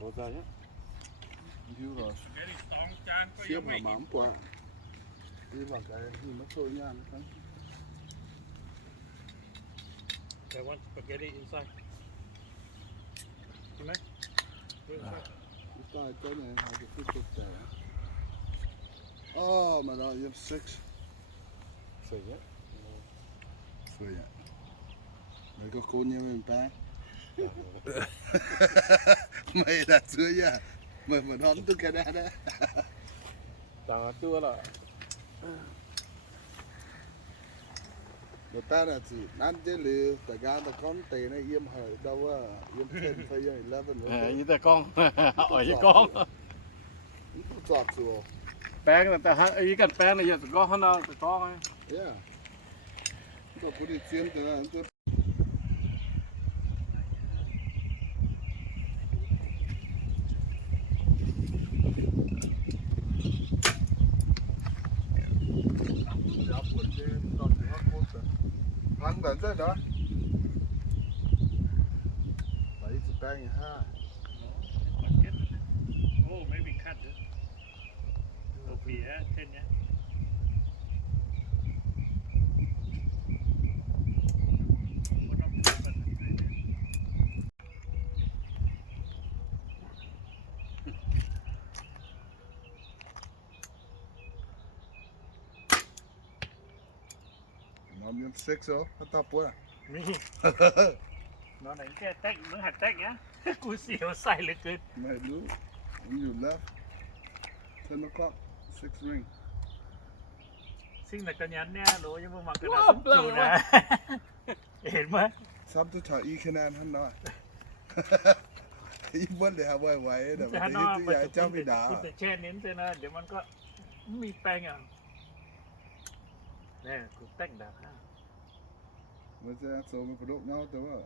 Bỏ ra nhé. Điêu rồi. Xiêm là mắm quá. Đi vào cái gì nó sôi nha nó cắn I want spaghetti inside. Can I? Inside, cái này là cái phút chụp trẻ Oh mà đó yếm six Sợi nhé. Phơi ạ Mấy có cô như mình ta Mày đã chưa nha Mày mà đón tôi cái đó đó Chẳng chưa là Người ta là chỉ năn chế lì Tại ga ta con tề này yếm hởi đâu á Yếm 10 phải yếm 11 à, như tại con ở với con Nó giọt rồi bé là ta hay ý cần bé này giờ có hơn nào tại con ấy Yeah. Tôi có đi chiếm từ là tôi Thắng tận thế đó. Bảy chục bang ha. โเช่นเนี้ย Nó miếng six đó, nó tập quá. มีนอนไหนแค่แต๊กมึงหัดแต๊กเนี้ย กูเสียวใส่เหลยเกิน Mày lú. When you left, 10 o'clock, six ring. ซึ่งแต่กันั้นเนี่รู้ยังบ่มักกระดาษสูงนะ เห็นไหมซับตั ta ikanan hanna. Ibon de hawai wai da แต่ฮัวๆเดี๋ยวมั ya น cha จะ mi คุณ da. แต่แช่เน้นเลยนะ เดี๋ยวมันก็มีแป้งอะเนี่กูแป้งดาบนะ Mo se so mi product วแต่ว่า